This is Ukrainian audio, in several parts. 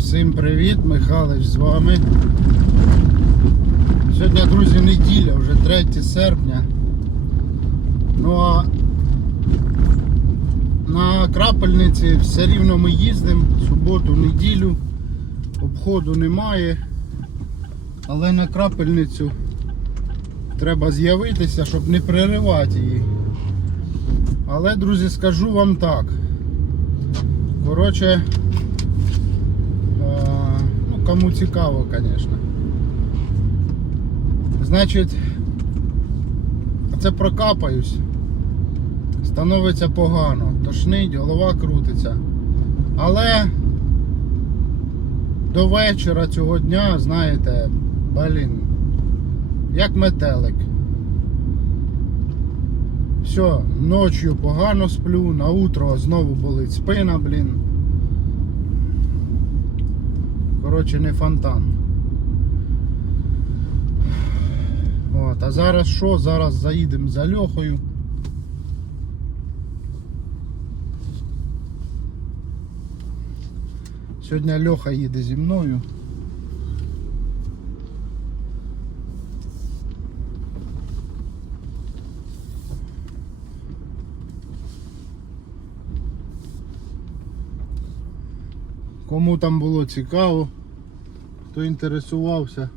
Всім привіт, Михайлович з вами. Сьогодні, друзі, неділя, вже 3 серпня. Ну а на крапельниці все рівно ми їздимо, суботу, неділю, обходу немає. Але на крапельницю треба з'явитися, щоб не переривати її. Але, друзі, скажу вам так. Коротше, кому цікаво, звісно. Значить, це прокапаюсь. Становиться погано, тошнить, голова крутиться. Але до вечора цього дня, знаєте, блін, як метелик. Все, ночі погано сплю, на утро знову болить спина, блін. Коротше, не фонтан. От, а зараз що? Зараз заїдемо за Льохою. Сьогодні Льоха їде зі мною. Кому там було цікаво, хто інтересувався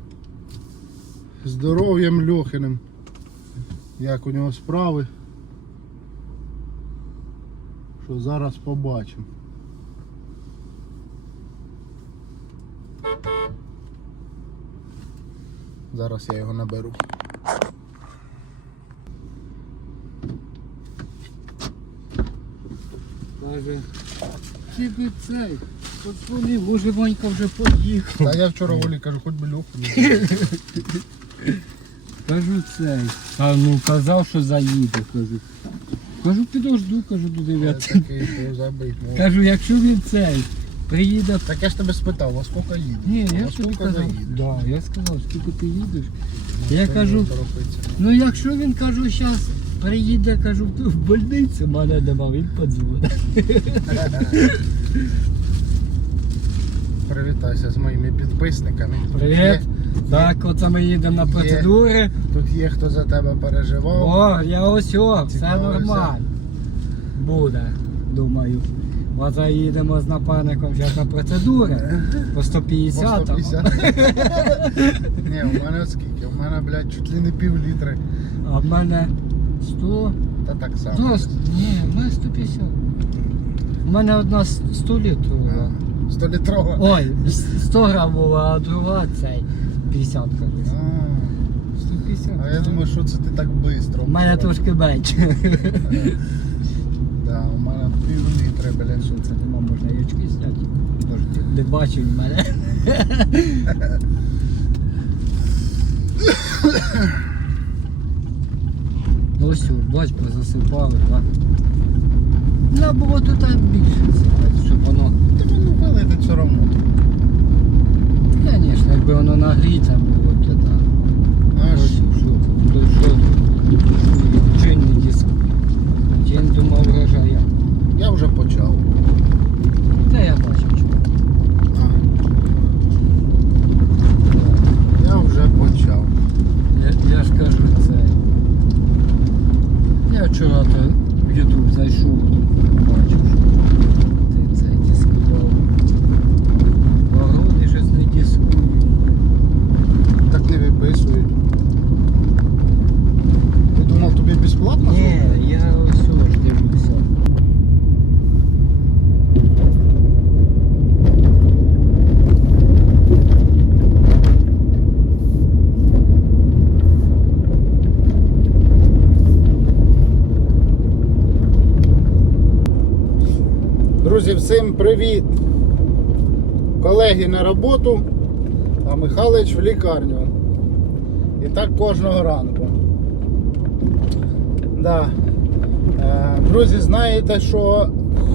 здоров'ям Льохиним, як у нього справи, що зараз побачимо. Зараз я його наберу. Каже, ти би цей, подзвони, може Ванька вже поїхав. Та я вчора Олі кажу, хоч би Льоху. Кажу цей. А ну казав, що заїде. Кажу. Кажу, підожду, кажу до Я 9. такий, що забить. ну. Кажу, якщо він цей приїде. Так я ж тебе спитав, а скільки їде? Ні, а я ж тобі казав. Да, я сказав, скільки ти їдеш. Ну, Я кажу. Ну якщо він кажу, зараз приїде, кажу, в больницю мене нема, він подзвонить. Привітайся з моїми підписниками. Тут Привіт. є- Так, оце ми їдемо на процедури. Тут є хто за тебе переживав. О, я ось о, все Цікавився. нормально. Буде, думаю. О, заїдемо з напарником зараз на процедури. По По 150. 150. Ні, у мене от скільки? У мене, блядь, чуть ли не пів літри. А в мене 100. Та так само. До, ні, в мене 150. У мене одна 100 літрова. 100 літрова. Ой, 100 грамова, а друга цей 50 кажуть. 150. А я думаю, що це ти так швидко. У мене трошки менше. Да, у мене пів літри, блядь. Що це нема, можна і очки зняти. Не бачив мене. Ось, бач, позасипали, так? Треба було тут більше сипати, щоб воно. Та воно валити все одно. Звісно, якби воно нагріте було, то так. Аж Ось, що, то що, джин не диск. Джин думав врожає. я вже почав. Та я бачив, чого. Я вже почав. Я, я ж кажу це. Я вчора то в Ютуб зайшов, бачив, що ти це дискував. Ворони щось не дискують. Так не виписують. Ти думав тобі безплатно? Ні, я ось ж дивлюся. Друзі, привіт! Колеги на роботу, а Михайлович в лікарню. І так кожного ранку. Да. Е, Друзі, знаєте, що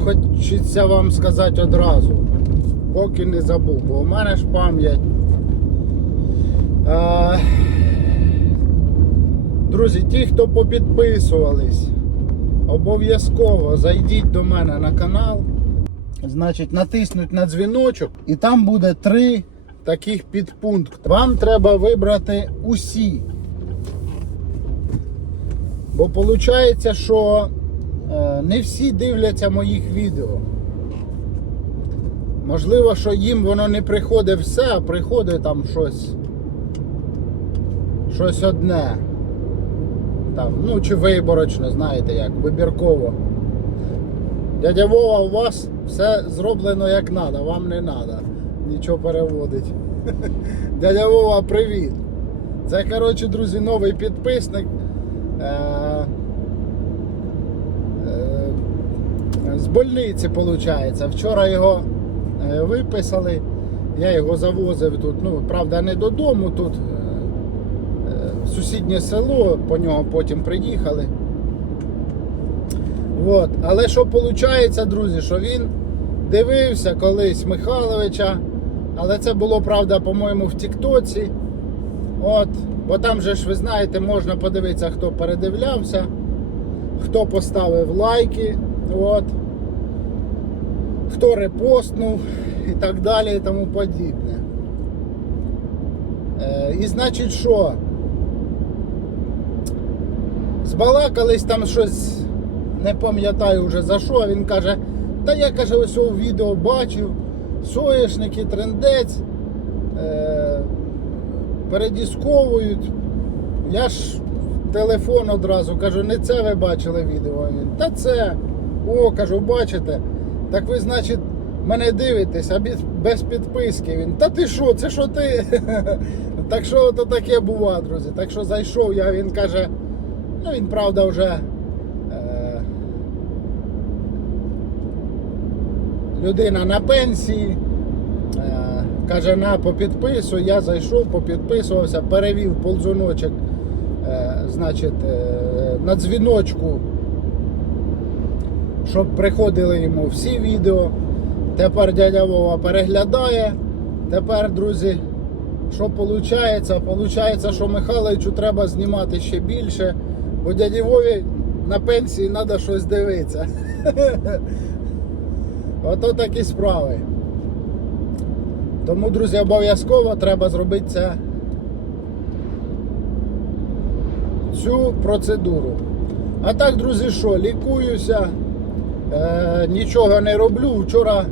хочеться вам сказати одразу, поки не забув, бо у мене ж пам'ять. Е, Друзі, ті, хто попідписувались, обов'язково зайдіть до мене на канал. Значить, натиснуть на дзвіночок, і там буде три таких підпункти. Вам треба вибрати усі. Бо виходить, що е, не всі дивляться моїх відео. Можливо, що їм воно не приходить все, а приходить там щось. Щось одне. Там, ну чи виборочно, знаєте як, вибірково. Дядя Вова, у вас все зроблено як треба, вам не треба нічого переводить. Дядя Вова, привіт! Це, коротше, друзі, новий підписник. Е, е, з больниці, виходить. Вчора його е, виписали, я його завозив тут, ну, правда, не додому, тут в сусіднє село, по нього потім приїхали. От. Але що виходить, друзі, що він дивився колись Михайловича, але це було, правда, по-моєму, в Тіктоці. От, бо там же ж ви знаєте, можна подивитися, хто передивлявся, хто поставив лайки, от, хто репостнув і так далі і тому подібне. Е, і значить що? Збалакались там щось, не пам'ятаю вже за що, він каже, та я каже, ось у відео бачив, соєшники, трендець. Е, передісковують. Я ж телефон одразу кажу, не це ви бачили відео. Він, Та це. О, кажу, бачите. Так ви, значить, мене дивитесь, а без, підписки. Він. Та ти що, це що ти? так що то таке бува, друзі. Так що зайшов я, він каже, ну він правда вже. Е, людина на пенсії. Е, Каже, на попідпису, я зайшов, попідписувався, перевів ползуночок, е, значить, е, на дзвіночку, щоб приходили йому всі відео. Тепер дядя Вова переглядає. Тепер, друзі, що виходить? Получається, що Михайловичу треба знімати ще більше, бо дяді Вові на пенсії треба щось дивитися. Ото такі справи. Тому, друзі, обов'язково треба зробити це, цю процедуру. А так, друзі, що, лікуюся, е, нічого не роблю. Вчора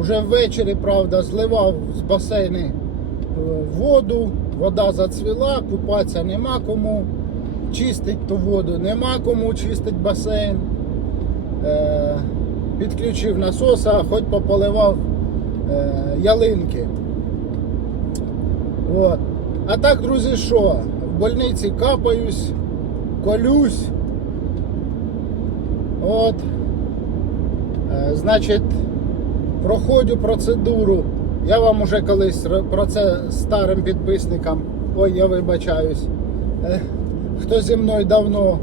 вже ввечері, правда, зливав з басейни е, воду, вода зацвіла, купатися нема кому, чистить ту воду нема кому, чистить басейн. Е, підключив насоса, хоч пополивав е, ялинки. От. А так, друзі, що? В больниці капаюсь, колюсь. От. Е, значить, проходжу процедуру. Я вам уже колись про це старим підписникам. Ой, я вибачаюсь. Е, Хто зі мною давно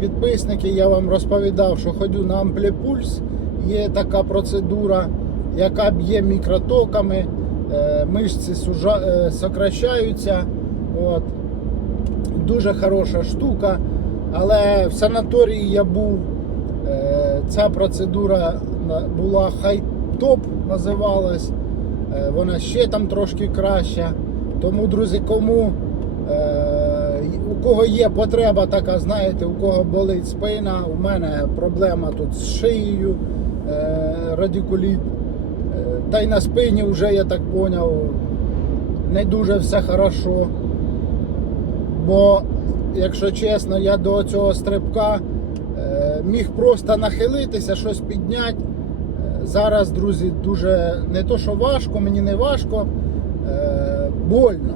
підписники, я вам розповідав, що ходю на ампліпульс. Є така процедура, яка б'є мікротоками, е, мишці сужа, е, сокращаються. От. Дуже хороша штука. Але в санаторії я був, е, ця процедура була хай-топ називалась. Вона ще там трошки краща. Тому, друзі, кому у кого є потреба така, знаєте, у кого болить спина, у мене проблема тут з шиєю, радикуліт. Е, Та й на спині вже, я так поняв, не дуже все хорошо. Бо, якщо чесно, я до цього стрибка е, міг просто нахилитися, щось підняти. Е, Зараз, друзі, дуже не то, що важко, мені не важко, больно.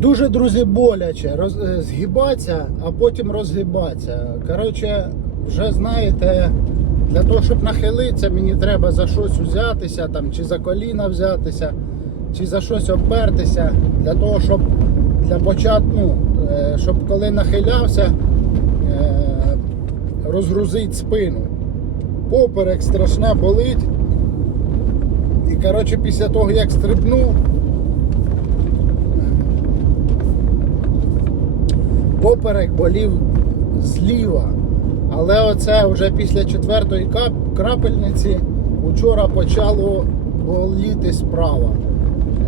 Дуже, друзі, боляче роз, е, згибатися, а потім розгибатися. Коротше, вже знаєте, для того, щоб нахилитися, мені треба за щось взятися, там, чи за коліна взятися, чи за щось обпертися, для того, щоб для початку, ну, е, щоб коли нахилявся, е, розгрузити спину. Поперек страшне болить. І коротше, після того, як стрибнув, поперек болів зліва. Але оце вже після четвертої крапельниці учора почало боліти справа.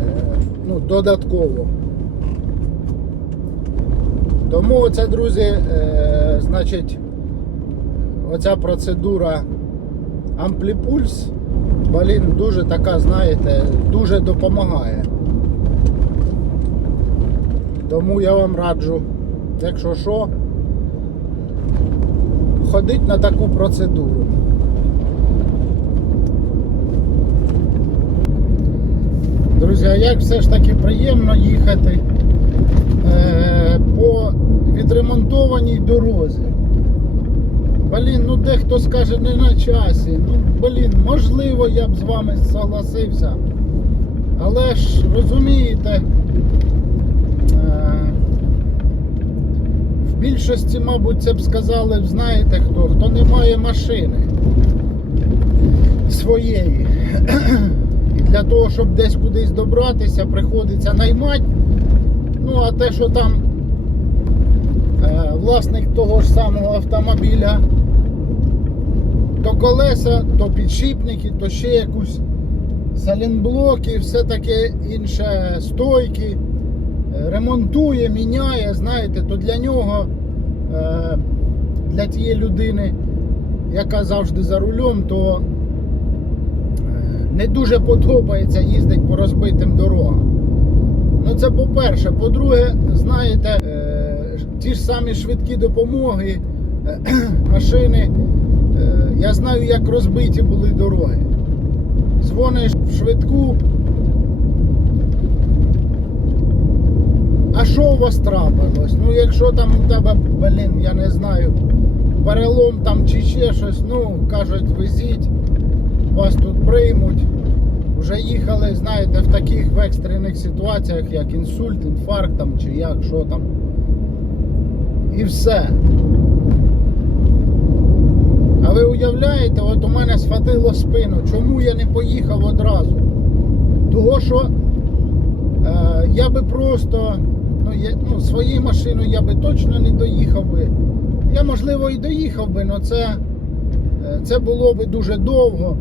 Е, ну, додатково. Тому оце, друзі, е, значить, оця процедура ампліпульс, блін, дуже така, знаєте, дуже допомагає. Тому я вам раджу, якщо що, ходить на таку процедуру. Друзі, а як все ж таки приємно їхати е, по відремонтованій дорозі. Блін, ну дехто скаже не на часі. Ну, блін, можливо, я б з вами согласився. Але ж розумієте, е, в більшості, мабуть, це б сказали, знаєте хто, хто не має машини своєї. І для того, щоб десь кудись добратися, приходиться наймати. Ну, а те, що там е, власник того ж самого автомобіля, то колеса, то підшипники, то ще якусь салінблоки, все таке інше стойки, ремонтує, міняє, знаєте, то для нього, е, для тієї людини, яка завжди за рулем, то е, не дуже подобається їздити по розбитим дорогам. Ну це по-перше. По-друге, знаєте, е, ті ж самі швидкі допомоги, машини. Я знаю, як розбиті були дороги. Дзвониш в швидку. Що у вас трапилось? Ну, якщо там у тебе, блін, я не знаю, перелом там чи ще щось, ну, кажуть, везіть, вас тут приймуть. Вже їхали, знаєте, в таких в екстрених ситуаціях, як інсульт, інфаркт там, чи як, що там. І все. А ви уявляєте, от у мене схватило спину. Чому я не поїхав одразу? Того, що е, я би просто, ну, я, ну, своєю машиною я би точно не доїхав би. Я, можливо, і доїхав би, але це, е, це було би дуже довго.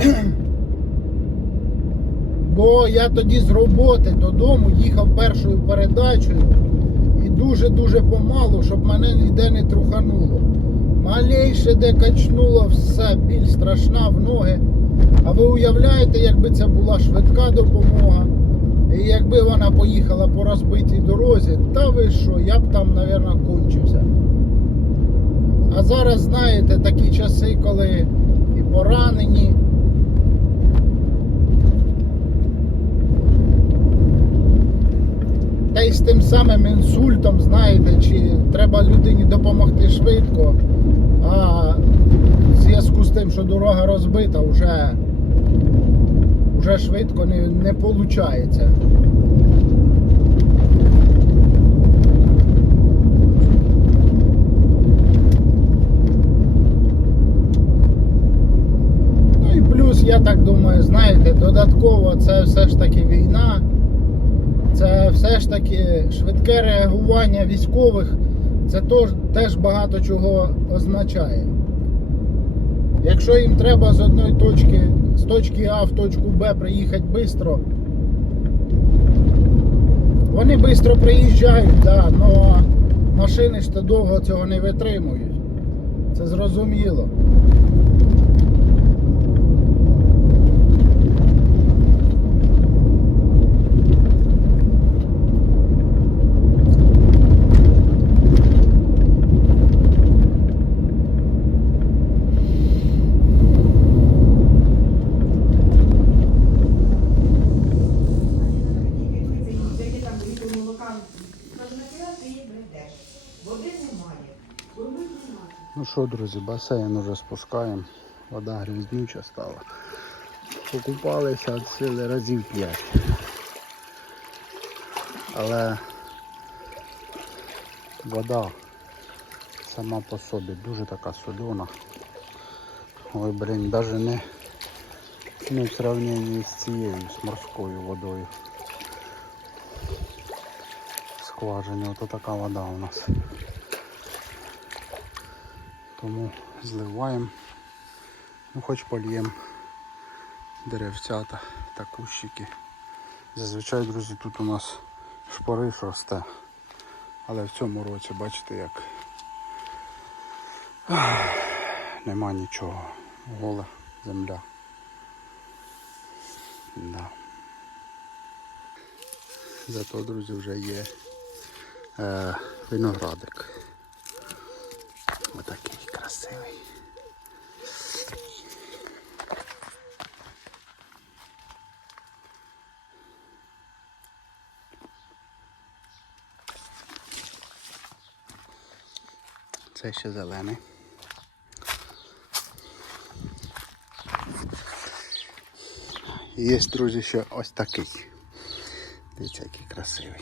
Бо я тоді з роботи додому їхав першою передачею і дуже-дуже помалу, щоб мене ніде не трухануло. Малейше де качнуло, все, біль страшна в ноги. А ви уявляєте, якби це була швидка допомога, і якби вона поїхала по розбитій дорозі, та ви що, я б там, мабуть, кончився. А зараз, знаєте, такі часи, коли і поранені. Та й з тим самим інсультом, знаєте, чи треба людині допомогти швидко, а в зв'язку з тим, що дорога розбита, вже, вже швидко не, не виходить. Ну і плюс, я так думаю, знаєте, додатково це все ж таки війна. Це все ж таки швидке реагування військових, це тож, теж багато чого означає. Якщо їм треба з одної точки, з точки А в точку Б приїхати швидко, вони швидко приїжджають, да, але машини ж довго цього не витримують. Це зрозуміло. Які там літр молока. Кажу, нафіга ти її бредеш? Води немає. Води немає. Ну що, друзі, басейн уже спускаємо. Вода грізнюча стала. Покупалися від сили разів 5. Але вода сама по собі дуже така солена. Ой, блін, навіть не, не в сравненні з цією, з морською водою. Скважини, ото така вода у нас. Тому зливаємо. Ну хоч польємо деревцята та кущики. Зазвичай, друзі, тут у нас шпориш росте. Але в цьому році, бачите, як Ах, нема нічого. Гола земля. Да. Зато, друзі, вже є е, виноградик. Це ще зелений. Є, друзі, ще ось такий. Дивіться, який красивий.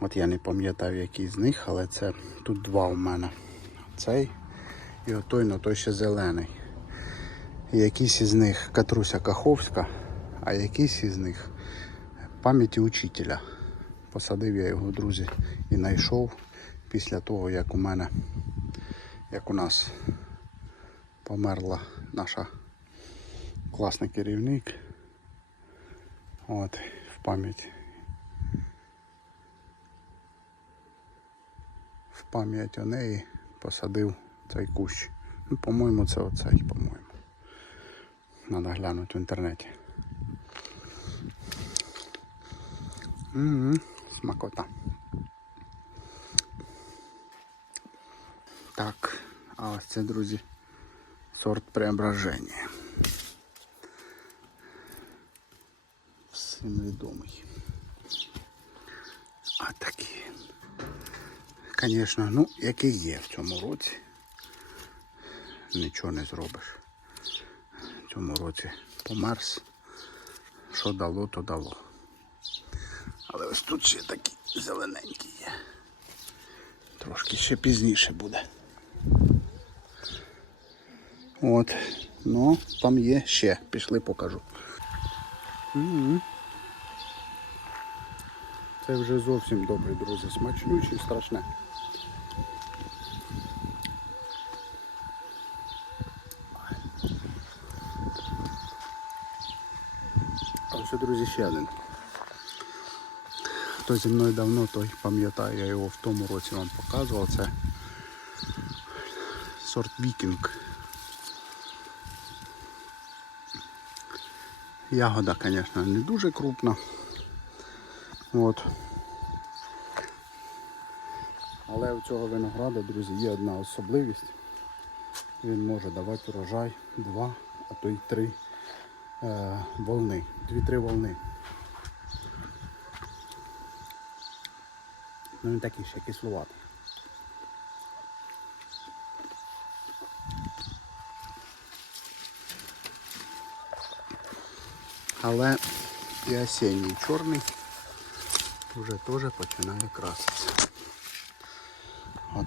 От я не пам'ятаю, який з них, але це тут два у мене. Цей і отой, но той ще зелений. І якийсь із них Катруся Каховська, а якийсь із них пам'яті учителя. Посадив я його, друзі, і знайшов після того, як у мене, як у нас померла наша класний керівник. От, в пам'ять. В пам'ять о неї посадив цей кущ. Ну, по-моєму, це оцей, по-моєму. Надо глянути в інтернеті. Угу, смакота. Так, а ось це, друзі, сорт преображення. Всім відомий. А такий. Звісно, ну, який є в цьому році. Нічого не зробиш. В цьому році померз. Що дало, то дало. Але ось тут ще такі зелененькі є. Трошки ще пізніше буде. От. Ну, там є ще. Пішли покажу. Це вже зовсім добре, друзі. Смачнюче і страшне. Ось, друзі, ще один. Хто зі мною давно, той пам'ятає, я його в тому році вам показував. Це сорт вікінг. Ягода, звісно, не дуже крупна. От. Але у цього винограда, друзі, є одна особливість. Він може давати урожай два, а то й три е, волни. Дві-три волни. Ну він такий ще кислуватий. Але і осінній чорний вже теж починає краситися. От